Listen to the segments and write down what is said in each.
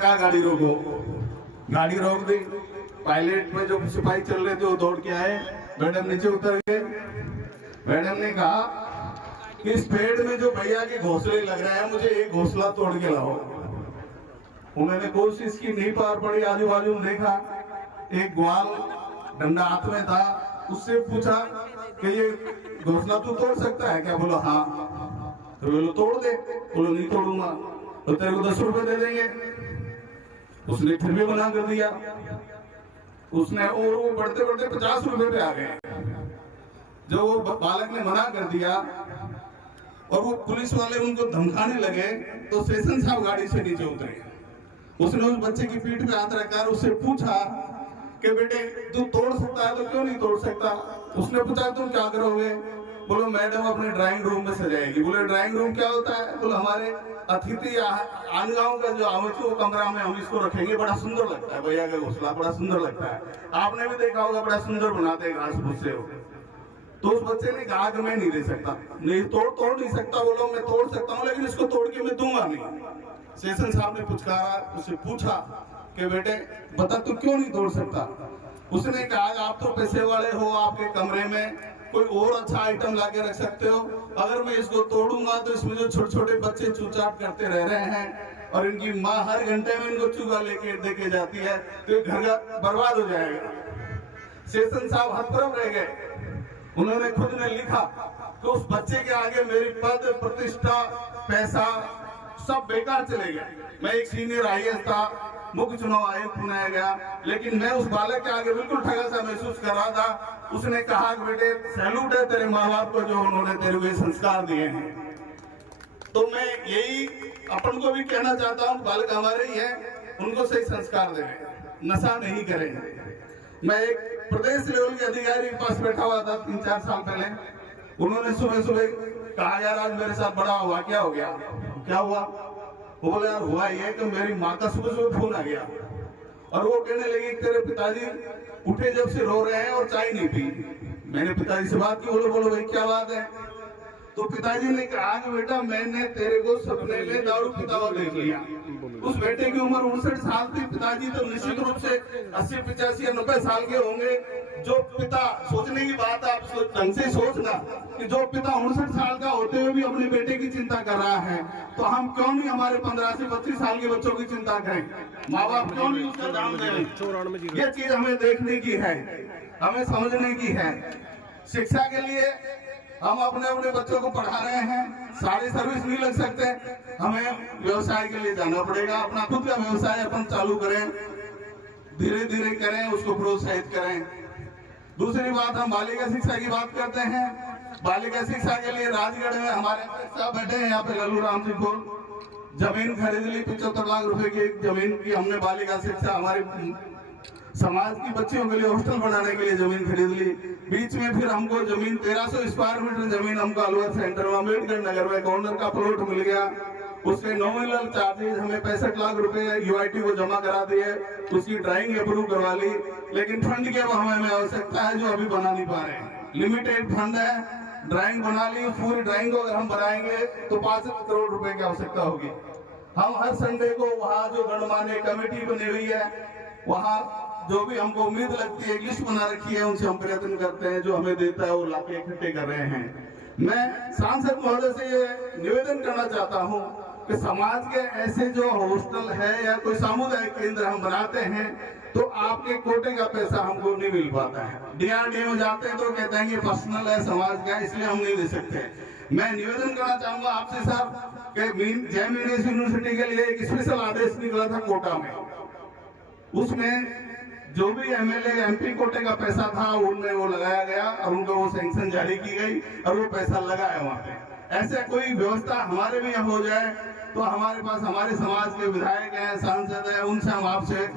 कहा गाड़ी रोको, गाड़ी रोक दी। पायलट में जो सिपाही चल रहे थे वो दौड़ के आए, मैडम नीचे उतर गए। मैडम ने कहा कि इस पेड़ में जो भैया के घोंसले लग रहे हैं, मुझे एक घोंसला तोड़ के लाओ। उन्होंने कोशिश की, नहीं पार पड़ी। आजू बाजू में देखा, एक ग्वाल डंडा हाथ में था, उससे पूछा कि ये घोंसला तू तोड़ सकता है क्या? बोला हाँ। तो बोलो तोड़ दे। बोलो नहीं तोड़ूंगा, तो तेरे को 10 रुपए दे देंगे। उसने फिर भी मना कर दिया। उसने और वो बढ़ते बढ़ते 50 रुपए पे आ गए। जब वो बालक ने मना कर दिया और वो पुलिस वाले उनको धमकाने लगे, तो सेशन साहब गाड़ी से नीचे उतरे। उसने उस बच्चे की पीठ पे हाथ रखकर उससे पूछा कि बेटे तू तोड़ सकता है तो क्यों नहीं तोड़ सकता? उसने पूछा तुम क्या करोगे? बोलो मैडम अपने ड्राइंग रूम में सजाएगी। बोले ड्राइंग रूम क्या होता है? बोले हमारे अतिथि आनगांव का जो आमचू वो कमरा में हम इसको रखेंगे, बड़ा सुंदर लगता है। भैया का घोंसला बड़ा सुंदर लगता है, आपने भी देखा होगा, बड़ा सुंदर बनाते हैं घास फूस से। तो उस बच्चे ने कहा कि मैं नहीं दे सकता, नहीं तोड़ नहीं सकता। बोलो मैं तोड़ सकता हूँ, लेकिन इसको तोड़ के मैं दूंगा नहीं। सेशन साहब ने पुचकारा, उससे पूछा कि बेटे बता तू क्यों नहीं तोड़ सकता? उसने कहा आप तो पैसे वाले हो, आपके कमरे में कोई और अच्छा आइटम लाके रख सकते हो। अगर मैं इसको तोड़ूंगा तो इसमें जो छोटे छोटे बच्चे चूचाट करते रह रहे हैं और इनकी माँ हर घंटे में इनको चूगा लेके देके जाती है, तो ये घर का बर्बाद हो जाएगा। सेशन साहब हतप्रभ रह गए। उन्होंने खुद ने लिखा कि उस बच्चे के आगे मेरी पद प्रतिष्ठा पैसा सब बेकार चले गए। मैं एक सीनियर IAS था, मुख्य चुनाव आयुक्त बनाया गया, लेकिन मैं उस बालक के आगे बिल्कुल ठगा सा महसूस कर रहा था। उसने कहा कि बेटे सैल्यूट है तेरे माँ बाप को जो उन्होंने तेरे को संस्कार दिए हैं। तो मैं यही अपन को भी कहना चाहता हूँ, बालक हमारे ही है, उनको सही संस्कार दें, नशा नहीं करें। मैं एक प्रदेश लेवल के अधिकारी के पास बैठा हुआ था 3-4 साल पहले। उन्होंने सुबह सुबह कहा यार आज मेरे साथ बड़ा वाकया हो गया। क्या हुआ? वो बोले यार हुआ ये कि मेरी माँ का सुबह सुबह फोन आ गया और वो कहने लगी तेरे पिताजी उठे जब से रो रहे हैं और चाय नहीं पी। मैंने पिताजी से बात की, बोलो भाई क्या बात है? तो पिताजी ने कहा कि बेटा मैंने तेरे को सपने में दारू पीता हुआ देख लिया। उस बेटे की उम्र 59 साल थी। पिताजी तो निश्चित रूप से 80, 85 या 90 साल के होंगे। जो पिता, सोचने की बात है, आप ढंग से सोचना कि जो पिता 59 साल का होते हुए भी अपने बेटे की चिंता कर रहा है, तो हम क्यों नहीं हमारे 15 से 25 साल के बच्चों की चिंता करें? माँ बाप क्यों नहीं उसका ध्यान दें? ये चीज हमें देखने की है, हमें समझने की है। शिक्षा के लिए हम अपने अपने बच्चों को पढ़ा रहे हैं, सारी सर्विस नहीं लग सकते, हमें व्यवसाय के लिए जाना पड़ेगा। अपना खुद का व्यवसाय अपन चालू करें, धीरे धीरे करें, उसको प्रोत्साहित करें। दूसरी बात, हम बालिका शिक्षा की बात करते हैं। बालिका शिक्षा के लिए राजगढ़ में हमारे साहब बैठे हैं यहाँ पे, लल्लू राम जी को जमीन खरीद ली, 75 लाख रुपए की एक जमीन की हमने बालिका शिक्षा हमारे समाज की बच्चियों के लिए हॉस्टल बनाने के लिए जमीन खरीद ली। बीच में फिर हमको जमीन 1300 स्क्वायर मीटर जमीन हमको अलवर सेंटर में अम्बेडकर नगर में गवर्नर का प्लॉट मिल गया। उसके नॉमिनल चार्जेज हमें 65 लाख रुपए UIT को जमा करा दिए, उसकी ड्राइंग अप्रूव करवा ली, लेकिन फंड की अब हमें आवश्यकता है जो अभी बना नहीं पा रहे हैं। लिमिटेड फंड है, ड्राइंग बना ली, पूरी ड्राइंग को अगर हम बनाएंगे तो 5 करोड़ रुपए की आवश्यकता होगी। हम हर संडे को वहाँ जो गणमान्य कमेटी बनी हुई है, वहाँ जो भी हमको उम्मीद लगती है, एक लिस्ट बना रखी है, उनसे हम प्रयत्न करते हैं, जो हमें देता है वो लाके इकट्ठे कर रहे हैं। मैं सांसद महोदय से ये निवेदन करना चाहता हूँ कि समाज के ऐसे जो हॉस्टल है या कोई सामुदायिक केंद्र हम बनाते हैं, तो आपके कोटे का पैसा हमको नहीं मिल पाता है। DRDA में जाते हैं तो कहते हैं कि पर्सनल है, समाज का, इसलिए हम नहीं दे सकते। मैं निवेदन करना चाहूंगा आपसे साहब कि जैन यूनिवर्सिटी के लिए एक स्पेशल आदेश निकला था कोटा में, उसमें जो भी MLA MP कोटे का पैसा था उनमें वो लगाया गया और उनको वो सैंक्शन जारी की गई और वो पैसा लगा है वहाँ पे। ऐसे कोई व्यवस्था हमारे भी यहाँ हो जाए तो हमारे पास हमारे समाज के विधायक हैं, सांसद हैं, उनसे हम आपसे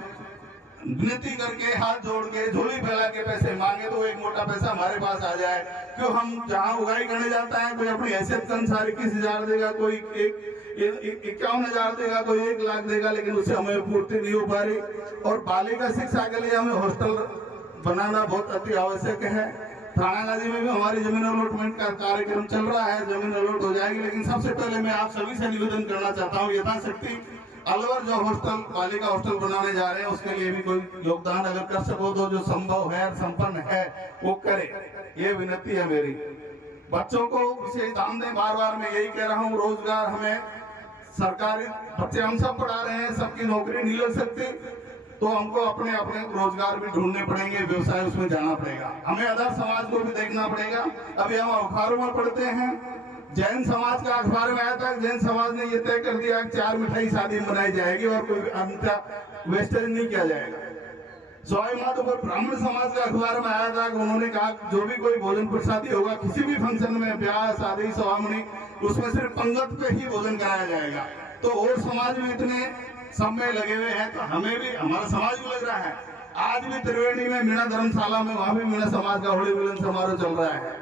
विनती करके हाथ जोड़ के झोली फैला के पैसे मांगे तो एक मोटा पैसा हमारे पास आ जाए। क्यों हम जहाँ उगाई करने जाता है, कोई अपनी हैसियत के अनुसार 21,000 देगा, कोई 51,000 देगा, कोई 1 लाख देगा, लेकिन उससे हमें पूर्ति नहीं हो पा रही। और बालिका शिक्षा के लिए हमें हॉस्टल बनाना बहुत अति आवश्यक है। थानागाजी में भी हमारी जमीन अलॉटमेंट का कार्यक्रम चल रहा है, जमीन अलॉट हो जाएगी। लेकिन सबसे पहले मैं आप सभी से निवेदन करना चाहता हूँ, यथाशक्ति अलवर जो हॉस्टल बालिका हॉस्टल बनाने जा रहे हैं उसके लिए भी कोई योगदान अगर कर सको तो जो संभव है संपन्न है वो करे, ये विनती है मेरी। बच्चों को विशेष ध्यान दें, बार बार मैं यही कह रहा हूँ। रोजगार हमें सरकारी बच्चे हम सब पढ़ा रहे हैं, सबकी नौकरी नहीं लग सकती, तो हमको अपने अपने रोजगार भी ढूंढने पड़ेंगे, व्यवसाय उसमें जाना पड़ेगा। हमें अदर समाज को भी देखना पड़ेगा। अभी हम अखबारों में पढ़ते हैं, जैन समाज का अखबार में आया था, जैन समाज ने ये तय कर दिया कि 4 मिठाई शादी में बनाई जाएगी और कोई अन्यथा वेस्टेज नहीं किया जाएगा। सवाई माधोपुर ब्राह्मण समाज का अखबार में आया था कि उन्होंने कहा जो भी कोई भोजन प्रसादी होगा किसी भी फंक्शन में, ब्याह शादी सवामनी, उसमें सिर्फ पंगत पे ही भोजन कराया जाएगा। तो और समाज में इतने सब में लगे हुए हैं, तो हमें भी हमारा समाज भी लग रहा है। आज भी त्रिवेणी में मीणा धर्मशाला में वहां भी मीणा समाज का होली मिलन समारोह चल रहा है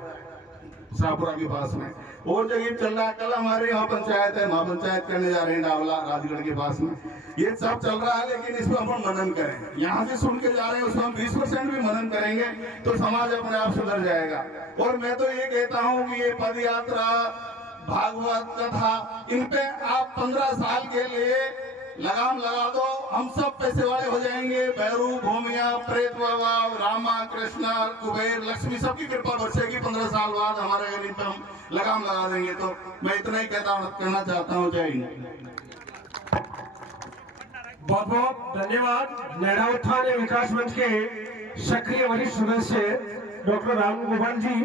शाहपुरा के पास में, और जगह चल रहा है। कल हमारे यहाँ पंचायत है, महापंचायत करने जा रहे हैं डावला राजगढ़ के पास में। ये सब चल रहा है, लेकिन इस पर हम मनन करें। यहाँ से सुन के जा रहे हैं, उसमें हम 20% भी मनन करेंगे तो समाज अपने आप सुधर जाएगा। और मैं तो ये कहता हूँ कि ये पद यात्रा, भागवत कथा, इन पे आप 15 साल के लिए लगाम लगा दो, हम सब पैसे वाले हो जाएंगे। भैरू, भूमिया, प्रेत बाबा, रामा, कृष्णा, कुबेर, लक्ष्मी, सबकी कृपा बरसेगी। 15 साल बाद हमारे अगर इन पे हम लगाम लगा देंगे तो मैं इतना ही कहना चाहता हूँ। जय हिंद। बहुत बहुत धन्यवाद। नेड़ा उत्थान विकास मंच के सक्रिय वरिष्ठ सदस्य डॉक्टर राम गोपाल जी।